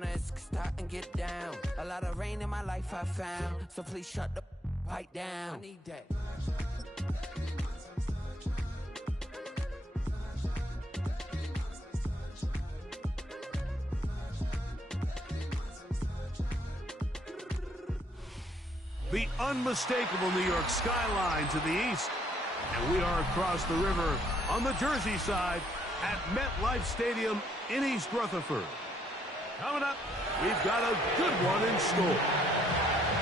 wanna stop and get down. A lot of rain in my life I found, so please shut the pipe down. I need that. The unmistakable New York skyline to the east. And we are across the river on the Jersey side at MetLife Stadium in East Rutherford. Coming up, we've got a good one in store.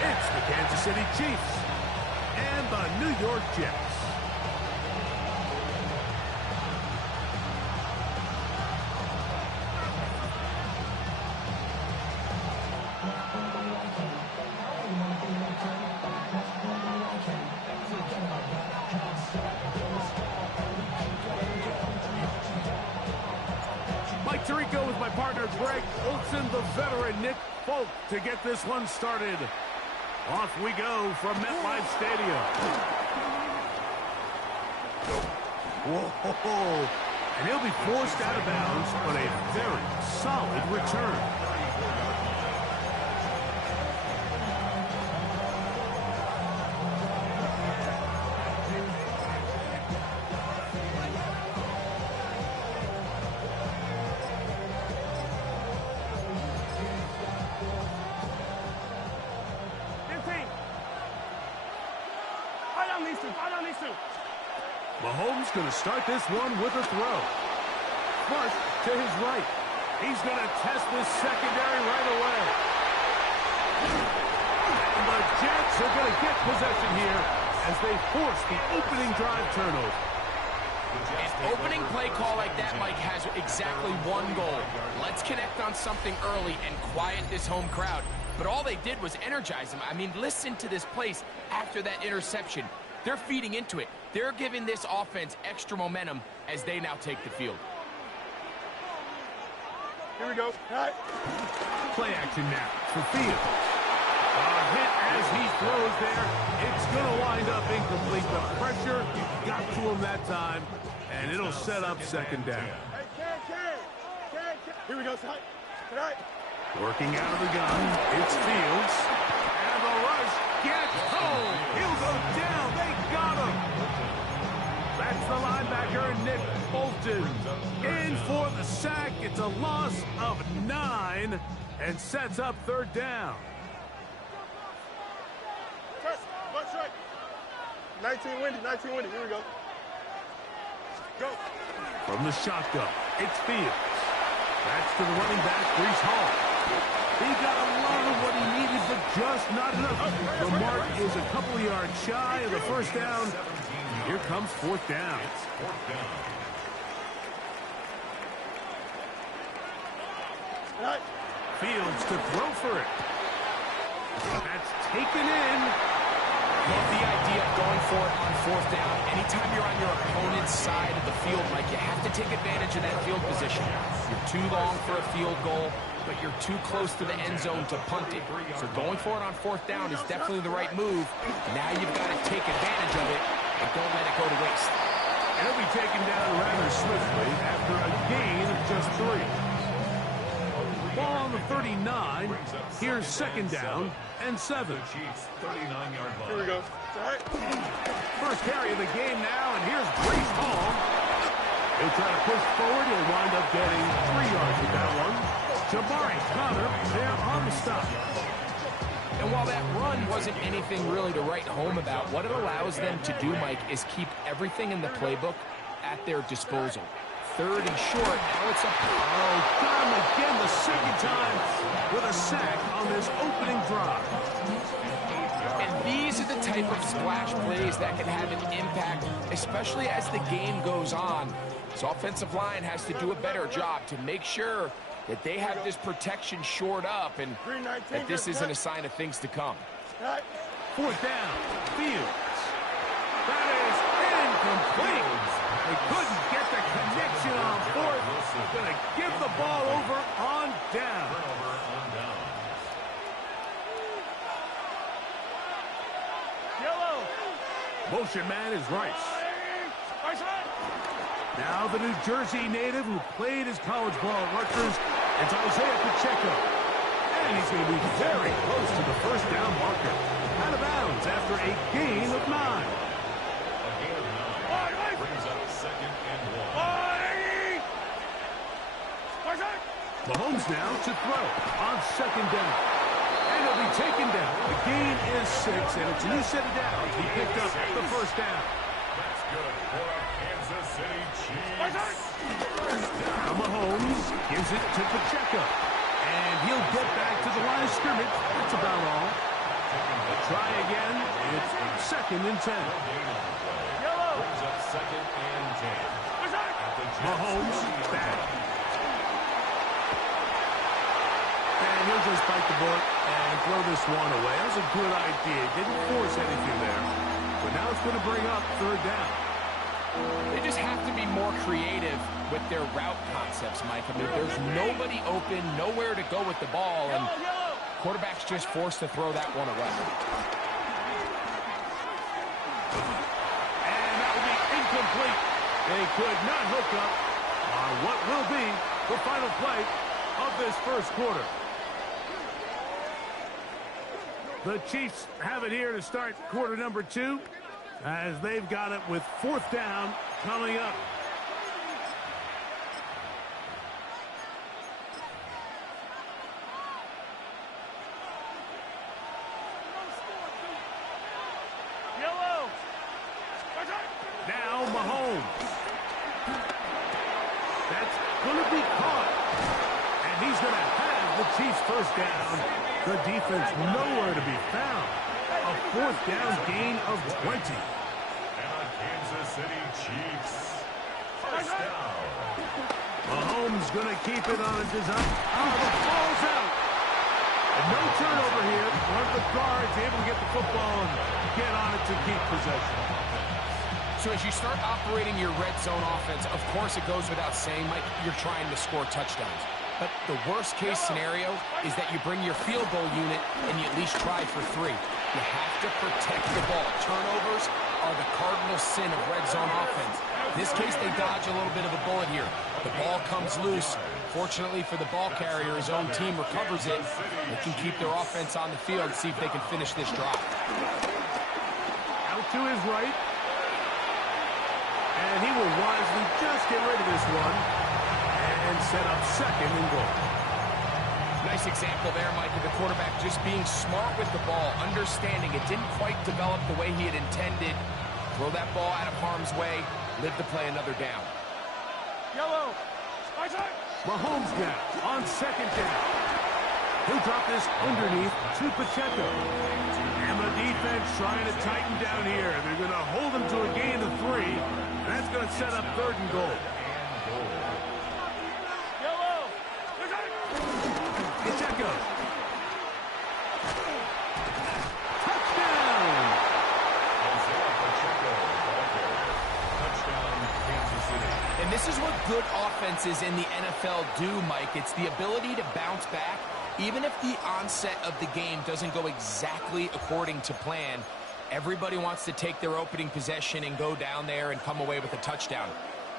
It's the Kansas City Chiefs and the New York Jets. Tirico with my partner Greg Olson, the veteran Nick Folk to get this one started. Off we go from MetLife Stadium. Whoa! And he'll be forced out of bounds on a very solid return. Mahomes going to start this one with a throw. Marsh to his right. He's going to test this secondary right away. And the Jets are going to get possession here as they force the opening drive turnover. An opening play call like that, Mike, has exactly one goal. Let's connect on something early and quiet this home crowd. But all they did was energize them. I mean, listen to this place after that interception. They're feeding into it. They're giving this offense extra momentum as they now take the field. Here we go. All right. Play action now for Fields. A hit as he throws there. It's going to wind up incomplete. The pressure got to him that time, and it'll set up second down. Here we go, son. All right. Working out of the gun, it's Fields. And the rush gets home. He'll go down. They got him. That's the linebacker, Nick Bolton. In for the sack. It's a loss of 9 and sets up third down. Watch right. 19 windy. Here we go. Go. From the shotgun, it's Fields. That's to the running back, Breece Hall. He got a lot of what he needed, but just not enough. The mark is a couple yards shy of the first down. Here comes fourth down. Fields to throw for it. That's taken in. Love the idea of going for it on fourth down. Anytime you're on your opponent's side of the field, Mike, you have to take advantage of that field position. You're too long for a field goal, but you're too close to the end zone to punt it. So going for it on fourth down is definitely the right move. Now you've got to take advantage of it and don't let it go to waste. And he'll be taken down rather swiftly after a gain of just 3. Ball on the 39. Here's second down and 7. 39-yard line. Here we go. All right. First carry of the game now, and here's Breece Hall. He'll try to push forward. He'll wind up getting 3 yards with that one. Jabari Connor there on the stop. And while that run wasn't anything really to write home about, what it allows them to do, Mike, is keep everything in the playbook at their disposal. Third and short, now it's up. Oh, got him again the second time with a sack on this opening drive. And these are the type of splash plays that can have an impact, especially as the game goes on. This offensive line has to do a better job to make sure that they have this protection shored up and that this isn't a sign of things to come. Fourth down, Fields. That is incomplete. They couldn't get the connection on fourth. Going to give the ball over on down. Yellow. Motion man is Rice. Now the New Jersey native who played his college ball at Rutgers, it's Isaiah Pacheco. he's going to be very close to the first down marker. Out of bounds after a gain of 9. A gain of 9 brings up 2nd and 1. Mahomes now to throw on 2nd down. And he'll be taken down. The gain is 6, and it's a new set of downs. He picked up the first down. That's good for a Kansas City Chiefs. Now Mahomes gives it to Pacheco. And he'll get back to the line of scrimmage. That's about all. Try again. It's 2nd and 10. Brings up 2nd and 10. Mahomes back. And he'll just bite the bullet and throw this one away. That was a good idea. Didn't force anything there. But now it's going to bring up 3rd down. They just have to be more creative with their route concepts, Mike. I mean, there's nobody open, nowhere to go with the ball, and quarterback's just forced to throw that one away. And that will be incomplete. They could not hook up on what will be the final play of this first quarter. The Chiefs have it here to start quarter number 2, as they've got it with 4th down coming up. Now Mahomes. That's going to be caught. And he's going to have the Chiefs first down. The defense nowhere to be found. A 4th down gain of 20. And a Kansas City Chiefs first down. Mahomes going to keep it on a design. Oh, the ball's out. And no turnover here. One of the guards able to get the football and get on it to keep possession. So as you start operating your red zone offense, of course it goes without saying, Mike, you're trying to score touchdowns. But the worst-case scenario is that you bring your field goal unit and you at least try for 3. You have to protect the ball. Turnovers are the cardinal sin of red zone offense. In this case, they dodge a little bit of a bullet here. The ball comes loose. Fortunately for the ball carrier, his own team recovers it. They can keep their offense on the field and see if they can finish this drive. Out to his right. And he will wisely just get rid of this one and set up 2nd and goal. Nice example there, Mike, of the quarterback just being smart with the ball, understanding it didn't quite develop the way he had intended. Throw that ball out of harm's way, live to play another down. Mahomes now on 2nd down. He'll drop this underneath to Pacheco. And the defense trying to tighten down here. They're going to hold him to a gain of 3. And that's going to set up 3rd and goal. Pacheco. Touchdown! Touchdown, Kansas City. And this is what good offenses in the NFL do, Mike. It's the ability to bounce back. Even if the onset of the game doesn't go exactly according to plan, everybody wants to take their opening possession and go down there and come away with a touchdown.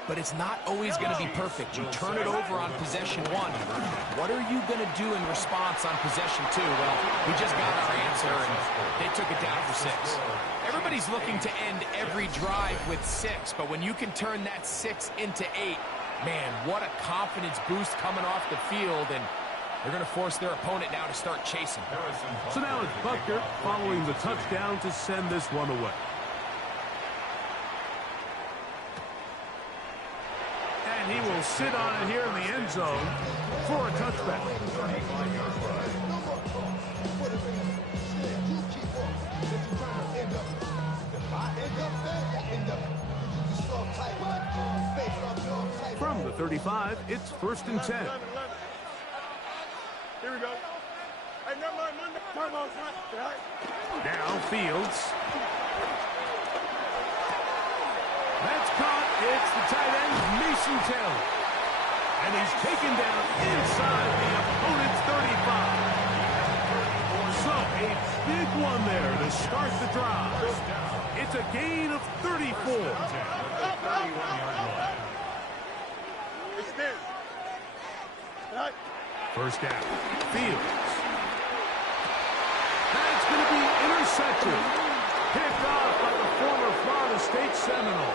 But it's not always going to be perfect. You turn it over on possession 1. What are you going to do in response on possession 2? Well, we just got our answer, and they took it down for 6. Everybody's looking to end every drive with 6, but when you can turn that 6 into 8, man, what a confidence boost coming off the field, and they're going to force their opponent now to start chasing. So now it's Butker following the touchdown to send this one away. And he will sit on it here in the end zone for a touchback. From the 35, it's 1st and 10. Here we go. Hey, never mind, turn on front. Now Fields. That's caught. It's the tight end, Mason Taylor. And he's taken down inside the opponent's 35. So a big one there to start the drive. It's a gain of 34. First down. Fields. State Seminole.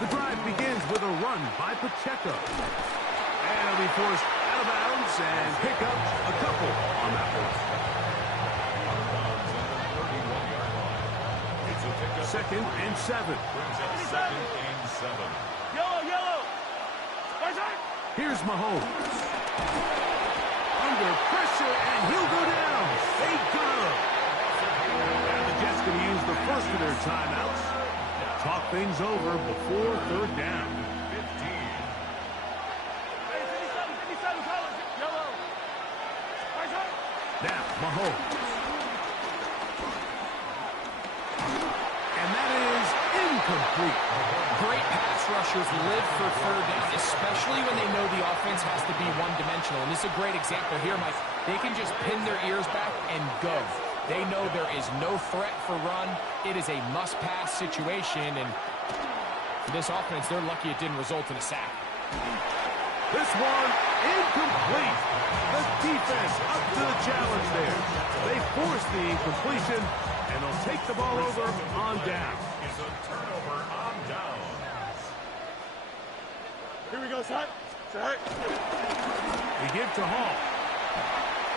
The drive begins with a run by Pacheco. And he'll be forced out of bounds and pick up a couple on that one. Second and 7. Second and 7. Yellow. Here's Mahomes. Under pressure, and he'll go down. They got him. And the Jets going to use the first of their timeouts. Talk things over before third down. 15. Now, Mahomes. And that is incomplete. Great pass rushers live for third down, especially when they know the offense has to be one-dimensional. And this is a great example here, Mike. They can just pin their ears back and go. They know there is no threat for run. It is a must-pass situation, and for this offense, they're lucky it didn't result in a sack. This one, incomplete. The defense up to the challenge there. They force the incompletion, and they'll take the ball over on down. Is a turnover on downs. Here we go, son. We give to Hall.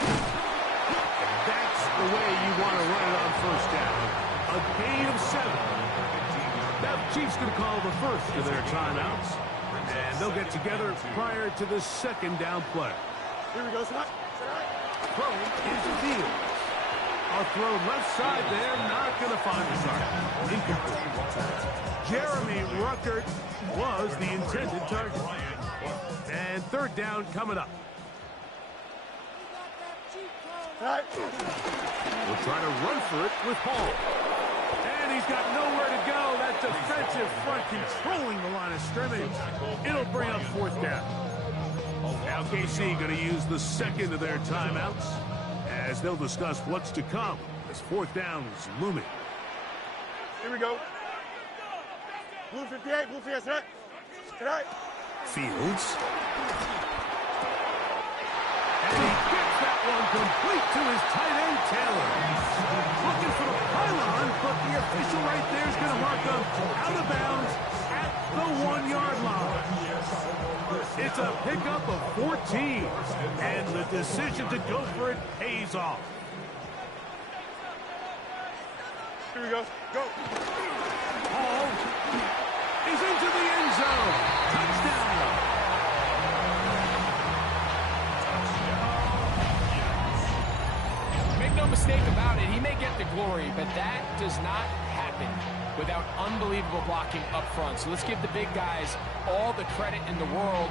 And that's the way you want to run it on first down. A gain of 7. Now the Chiefs going to call the first of their timeouts. And they'll get together prior to the second down play. Here we go, son. Throw is field. A throw left side there, not going to find the target. Incomplete. Jeremy Ruckert was the intended target. And third down coming up. We'll try to run for it with Hall. And he's got nowhere to go. That defensive front controlling the line of scrimmage. It'll bring up fourth down. Now KC going to use the second of their timeouts as they'll discuss what's to come as fourth down is looming. Here we go. Blue 58, blue 58, tonight. Fields. And he gets that one complete to his tight end, Taylor. Looking for the pylon, but the official right there is going to mark him out of bounds at the 1-yard line. It's a pickup of 14, and the decision to go for it pays off. Here we go. Go. Hall is into the end zone. Touchdown. Make no mistake about it, he may get the glory, but that does not happen without unbelievable blocking up front. So let's give the big guys all the credit in the world.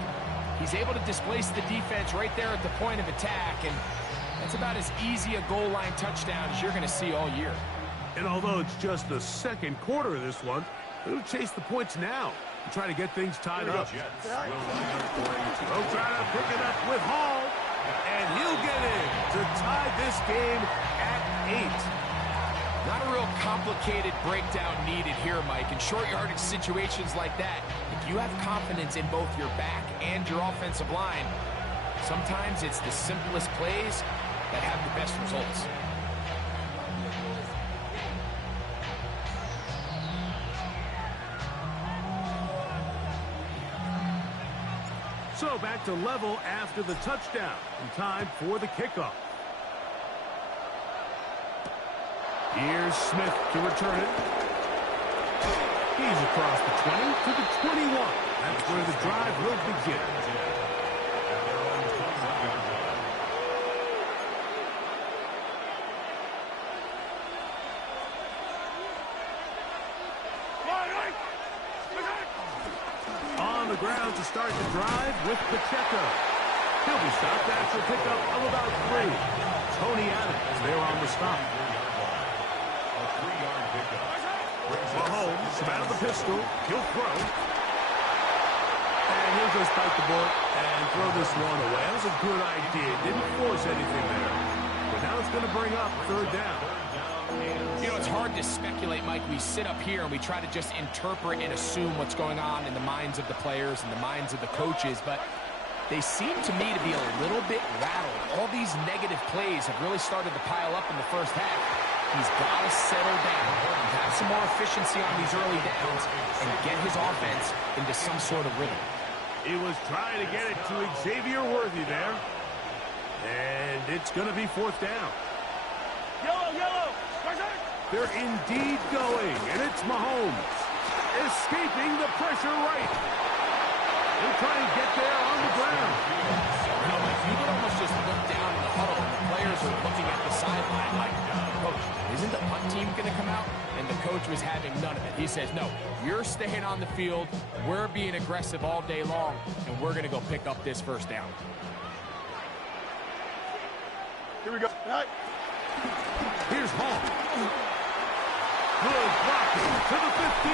He's able to displace the defense right there at the point of attack, and that's about as easy a goal line touchdown as you're going to see all year. And although it's just the second quarter of this one, they'll chase the points now and try to get things tied up. They'll try to pick it up with Hall, and he'll get in to tie this game at 8. Not a real complicated breakdown needed here, Mike. In short yardage situations like that, if you have confidence in both your back and your offensive line, sometimes it's the simplest plays that have the best results. So back to level after the touchdown, and time for the kickoff. Here's Smith to return it. He's across the 20 to the 21. That's where the drive will begin. On the ground to start the drive with Pacheco. He'll be stopped after a pickup of about 3. Tony Adams there on the stop. Mahomes out of the pistol. He'll throw. And he'll just bite the bullet and throw this one away. That was a good idea. Didn't force anything there. But now it's going to bring up third down. You know, it's hard to speculate, Mike. We sit up here and we try to just interpret and assume what's going on in the minds of the players and the minds of the coaches, but they seem to me to be a little bit rattled. All these negative plays have really started to pile up in the first half. He's got to settle down, have some more efficiency on these early downs, and get his offense into some sort of rhythm. He was trying to get it to Xavier Worthy there. And it's going to be fourth down. Yellow. They're indeed going, and it's Mahomes escaping the pressure right. He'll try and get there on the ground. You know, Mike, you can almost just look down in the huddle and the players are looking at the sideline like, Coach, isn't the punt team going to come out? And the coach was having none of it. He says, no, you're staying on the field. We're being aggressive all day long, and we're going to go pick up this first down. Here we go. Right. Here's Hall. Good blocking to the 15.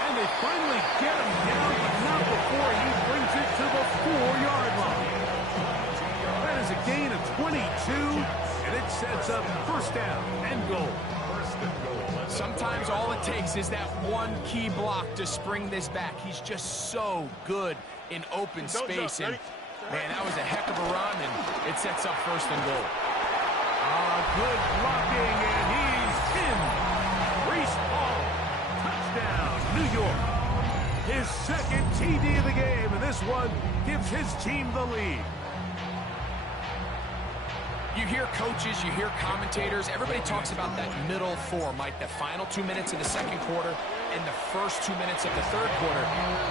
And they finally get him down, but not before he brings it to the 4-yard line. That is a gain of 22, and it sets up first down and goal. Sometimes all it takes is that one key block to spring this back. He's just so good in open space. And, man, that was a heck of a run, and it sets up first and goal. Good blocking, and he's in. Reese Hall, touchdown, New York. His second TD of the game, and this one gives his team the lead. You hear coaches, you hear commentators, everybody talks about that middle four, Mike, the final 2 minutes of the second quarter and the first 2 minutes of the third quarter.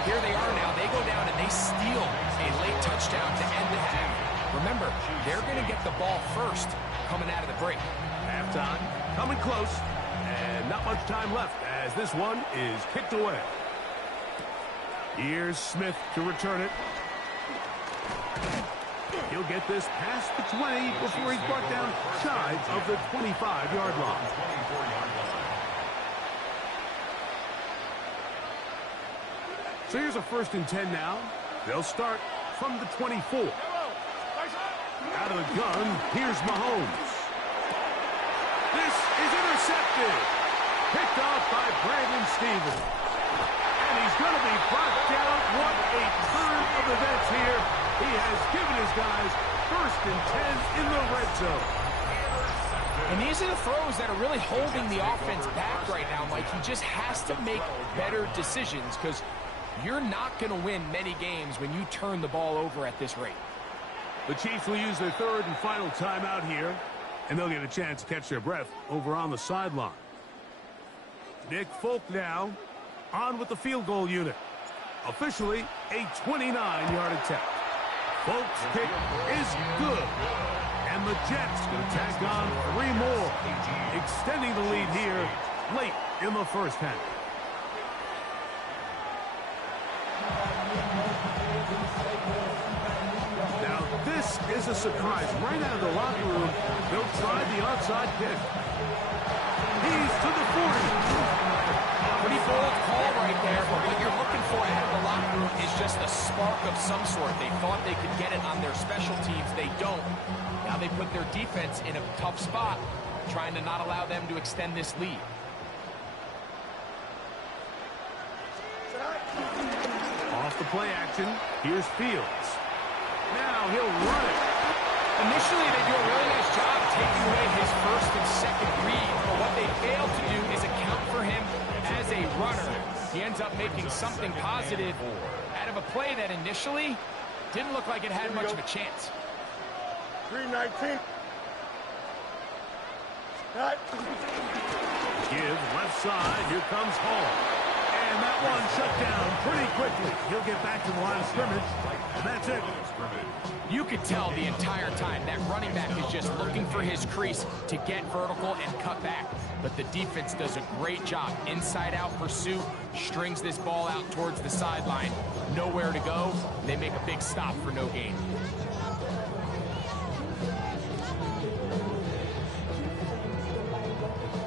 Here they are now. They go down and they steal a late touchdown to end the half. Remember, they're going to get the ball first coming out of the break. Halftime coming close, and not much time left as this one is kicked away. Here's Smith to return it. He'll get this past the 20 before he's brought down shy of the 25-yard line. So here's a 1st and 10 now. They'll start from the 24. Out of the gun, here's Mahomes. This is intercepted. Picked off by Brandon Stevens. And he's going to be brought down. What a turn of events here. He has given his guys 1st and 10 in the red zone. And these are the throws that are really holding the offense back right now, Mike. He just has to make better decisions because you're not going to win many games when you turn the ball over at this rate. The Chiefs will use their 3rd and final timeout here, and they'll get a chance to catch their breath over on the sideline. Nick Folk now on with the field goal unit. Officially a 29-yard attempt. Folk's kick is good. And the Jets going to tack on 3 more, extending the lead here late in the first half. Now, this is a surprise. Right out of the locker room, they'll try the onside kick. He's to the 40. Pretty bold call right there, but what you're looking for out of the locker room is just a spark of some sort. They thought they could get it on their special teams. They don't. Now they put their defense in a tough spot, trying to not allow them to extend this lead. Off the play action, here's Fields. Now he'll run it. Initially, they do a really nice job taking away his 1st and 2nd read, but what they fail to do is account for him as a runner. He ends up making something positive out of a play that initially didn't look like it had much of a chance. 319. Right. Give left side, here comes Hall. And that one shut down pretty quickly. He'll get back to the line of scrimmage, and that's it. You could tell the entire time that running back is just looking for his crease to get vertical and cut back. But the defense does a great job. Inside-out pursuit, strings this ball out towards the sideline. Nowhere to go. They make a big stop for no gain.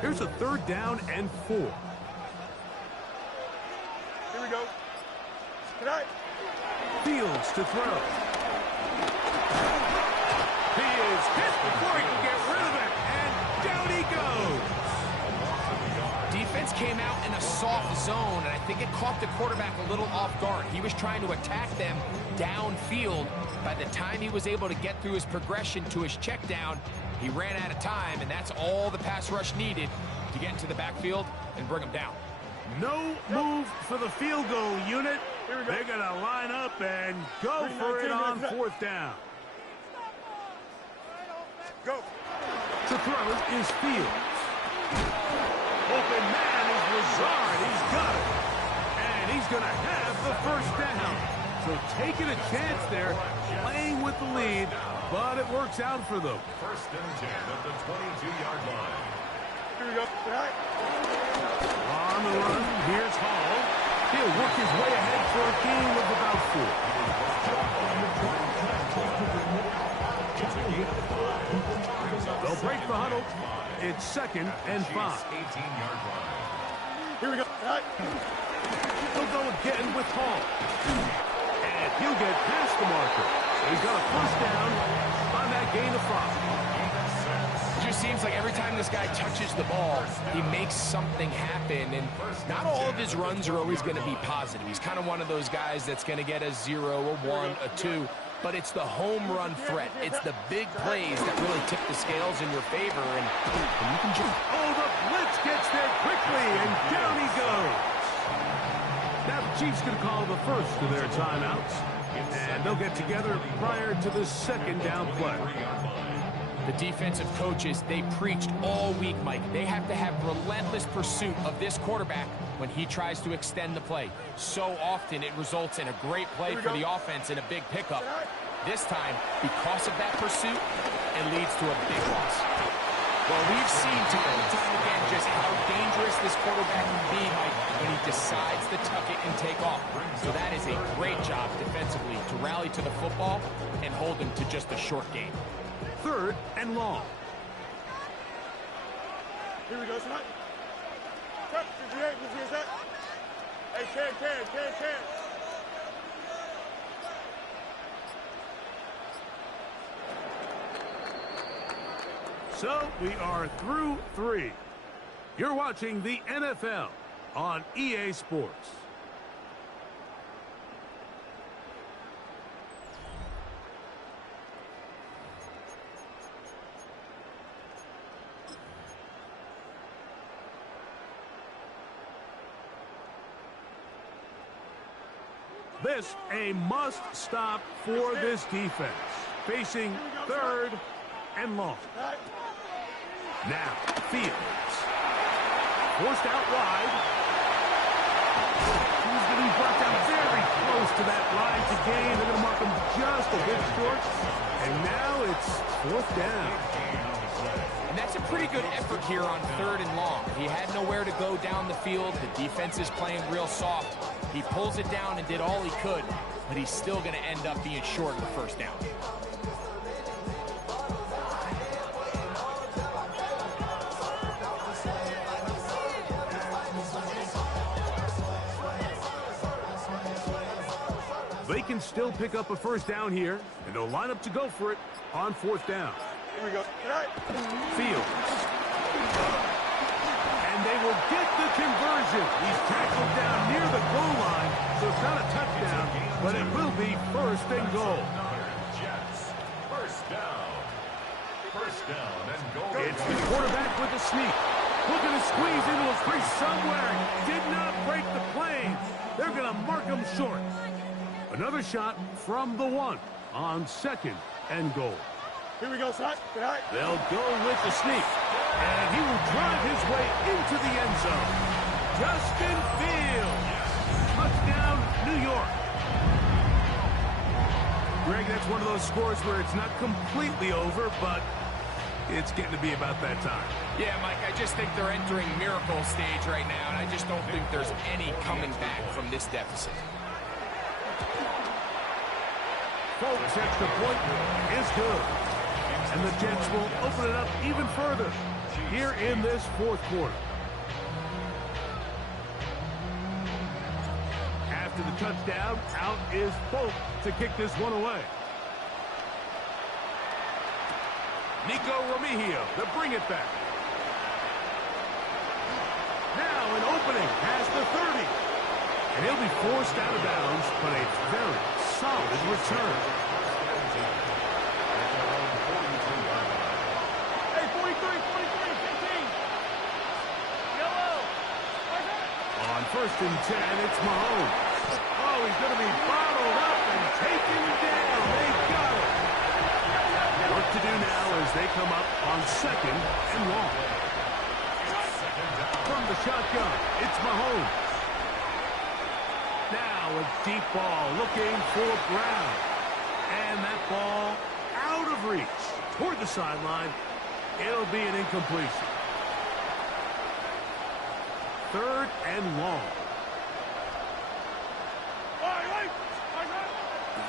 Here's a 3rd down and 4. Here we go. Tonight. Fields to throw. He is hit before he can get rid of it. And down he goes. Defense came out in a soft zone, and I think it caught the quarterback a little off guard. He was trying to attack them downfield. By the time he was able to get through his progression to his check down, he ran out of time, and that's all the pass rush needed to get into the backfield and bring him down. No move for the field goal unit. They're going to line up and go for it on fourth down. Go. To throw is Fields. Open man is Lazard. He's got it. And he's going to have the first down. So taking a chance there, playing with the lead, but it works out for them. First and 10 at the 22-yard line. Here we go. On the run, here's Hall. He'll work his way ahead for a gain of about 4. They'll break the huddle. It's 2nd and 5. 18-yard line. Here we go. He'll go again with Hall. And he'll get past the marker. So he's got a first down on that gain of 5. It just seems like every time this guy touches the ball, he makes something happen, and not all of his runs are always going to be positive. He's kind of one of those guys that's going to get a 0, a 1, a 2, but it's the home run threat. It's the big plays that really tip the scales in your favor, and you can just... Oh, the blitz gets there quickly, and down he goes. Now the Chiefs can call the first of their timeouts, and they'll get together prior to the second down play. The defensive coaches, they preached all week, Mike. They have to have relentless pursuit of this quarterback when he tries to extend the play. So often it results in a great play for the offense and a big pickup. This time, because of that pursuit, it leads to a big loss. Well, we've seen time and time again just how dangerous this quarterback can be, Mike, when he decides to tuck it and take off. So that is a great job defensively to rally to the football and hold him to just a short gain. 3rd and long. Here we go, son. Cut, 58, let's get that. Hey, can. So we are through 3. You're watching the NFL on EA Sports. This a must-stop for this defense. Facing 3rd and long. Now, Fields. Forced out wide. He's going to be brought down very close to that line to gain. They're going to mark him just a bit short. And now it's 4th down. And that's a pretty good effort here on 3rd and long. He had nowhere to go down the field. The defense is playing real soft. He pulls it down and did all he could, but he's still going to end up being short of the first down. They can still pick up a first down here, and they'll line up to go for it on 4th down. Here we go. Fields. And they will get the conversion. He's tackled down near the goal line, so it's not a touchdown, but it will be 1st and goal. Jets. First down and goal. It's the quarterback with the sneak. Looking to squeeze into a crease somewhere. Did not break the planes. They're going to mark him short. Another shot from the 1 on 2nd and goal. Here we go, son. They'll go with the sneak. And he will drive his way into the end zone. Justin Fields. Touchdown, New York. Greg, that's one of those scores where it's not completely over, but it's getting to be about that time. Yeah, Mike, I just think they're entering miracle stage right now, and I just don't think there's any coming back from this deficit. Folks, extra point is good. And the Jets will open it up even further here in this 4th quarter. After the touchdown, out is Folk to kick this one away. Nico Remigio to bring it back. an opening past the 30. And he'll be forced out of bounds, but a very solid return. Hey, 43, 15. Yellow. On 1st and 10, it's Mahomes. Oh, he's going to be bottled up and taken down. They got it. Work to do now as they come up on 2nd and long. From the shotgun, it's Mahomes. Now a deep ball looking for Brown. And that ball out of reach toward the sideline. It'll be an incompletion. 3rd and long.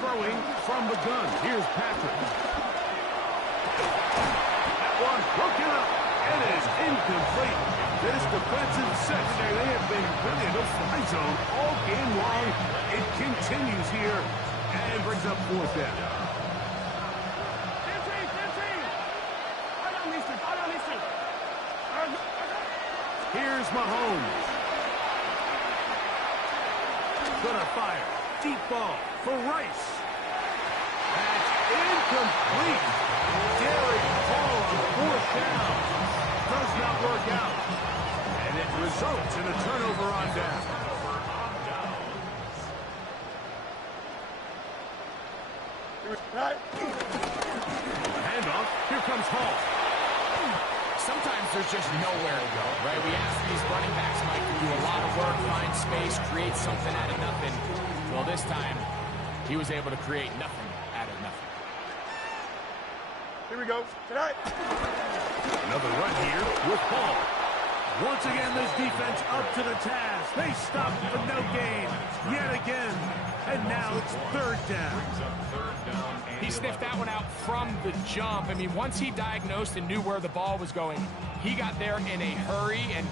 Throwing from the gun. Here's Patrick. That one broken up. It is incomplete. This defensive secondary, they have been really in the fly zone all game long. It continues here and brings up 4th down. Here's Mahomes. Gonna fire. Deep ball for Rice. That's incomplete. Derek Hall on 4th down. Does not work out. And it results in a turnover on down. Handoff. Here comes Hall. Sometimes there's just nowhere to go, right? We ask these running backs, Mike, to do a lot of work, find space, create something out of nothing. Well, this time, he was able to create nothing out of nothing. Here we go. Tonight. Another run here with Hall. Once again, this defense up to the task. They stopped for no gain yet again. And now it's 3rd down. He sniffed that one out from the jump. I mean, once he diagnosed and knew where the ball was going, he got there in a hurry, and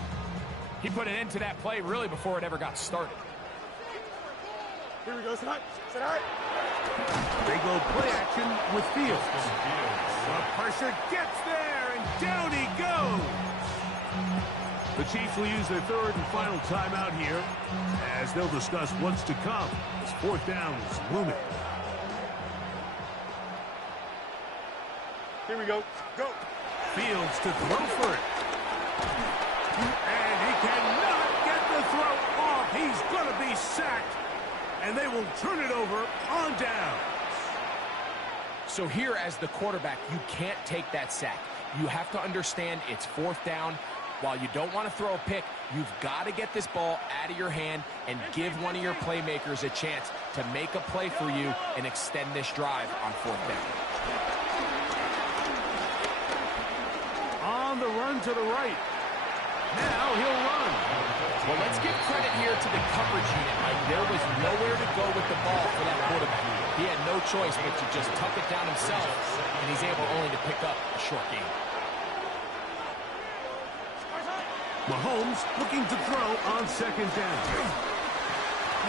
he put an end to that play really before it ever got started. Here we go. Tonight. They go play action with Fields. The pressure gets there, and down he goes. The Chiefs will use their 3rd and final timeout here as they'll discuss what's to come as 4th down is looming. Here we go. Go. Fields to throw for it. And he cannot get the throw off. He's going to be sacked. And they will turn it over on down. So here as the quarterback, you can't take that sack. You have to understand it's 4th down. While you don't want to throw a pick, you've got to get this ball out of your hand and give one of your playmakers a chance to make a play for you and extend this drive on 4th down. On the run to the right. Now he'll run. Well, let's give credit here to the coverage unit, Mike. There was nowhere to go with the ball for that quarterback. He had no choice but to just tuck it down himself, and he's able only to pick up a short gain. Mahomes looking to throw on 2nd down.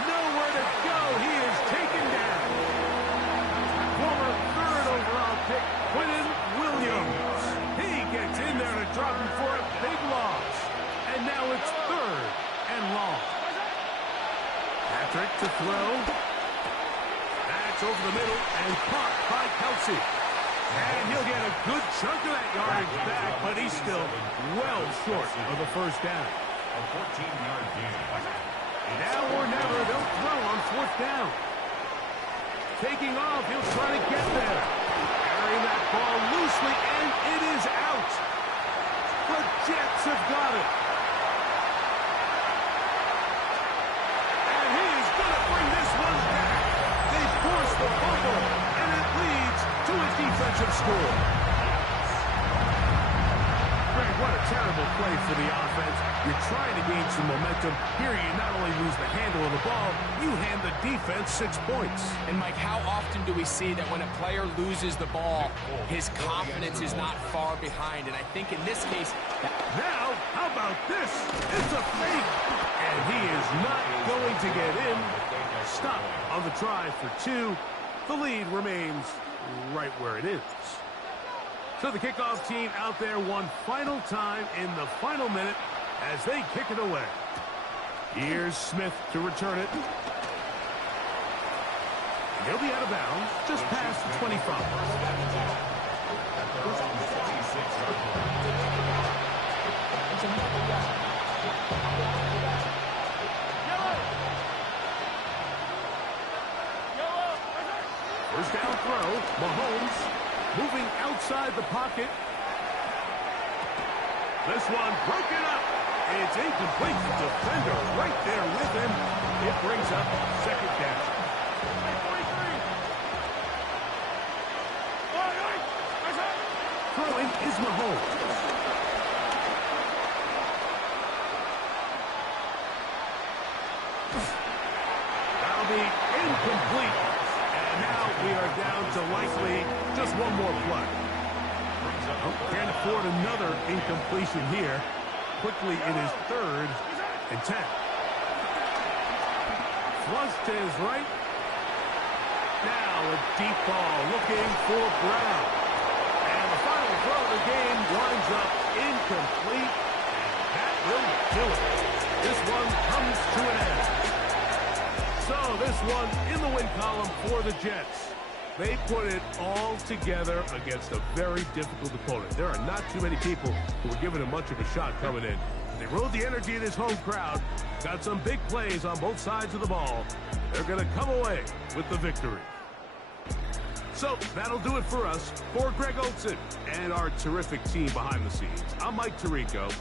Nowhere to go. He is taken down. Former 3rd overall pick, Quinton Williams. He gets in there to drop him for a big loss. And now it's 3rd and long. Patrick to throw. That's over the middle and caught by Kelsey. And he'll get a good chunk of that yardage back, but he's still well short of the 1st down. A 14-yard gain. Now or never, they'll throw on 4th down. Taking off, he'll try to get there. Carrying that ball loosely, and it is out. The Jets have got it. And he is going to bring this one back. They force the fumble, and it leads to a defensive score. Greg, what a terrible play for the offense. You're trying to gain some momentum. Here you not only lose the handle of the ball, you hand the defense 6 points. And, Mike, how often do we see that when a player loses the ball, his confidence is not far behind? And I think in this case... Now, how about this? It's a fake. And he is not going to get in. Stop on the try for 2. The lead remains right where it is. So the kickoff team out there one final time in the final minute as they kick it away. Here's Smith to return it. He'll be out of bounds just past the 25. First down throw. Mahomes moving outside the pocket. This one broken up. It's incomplete. Defender right there with him. It brings up second down. Throwing is Mahomes. That'll be incomplete. And now we are down to likely just one more play. Can't afford another incompletion here. Quickly it is 3rd and 10. Flush to his right. Now a deep ball looking for Brown. And the final throw of the game winds up incomplete. And that will do it. This one comes to an end. So this one in the win column for the Jets. They put it all together against a very difficult opponent. There are not too many people who were giving him much of a shot coming in. They rode the energy of this home crowd, got some big plays on both sides of the ball. They're going to come away with the victory. So that'll do it for us. For Greg Olson and our terrific team behind the scenes, I'm Mike Tirico.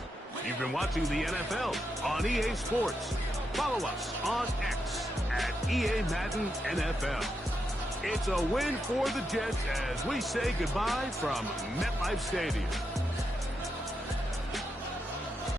You've been watching the NFL on EA Sports. Follow us on X at EA Madden NFL. It's a win for the Jets as we say goodbye from MetLife Stadium.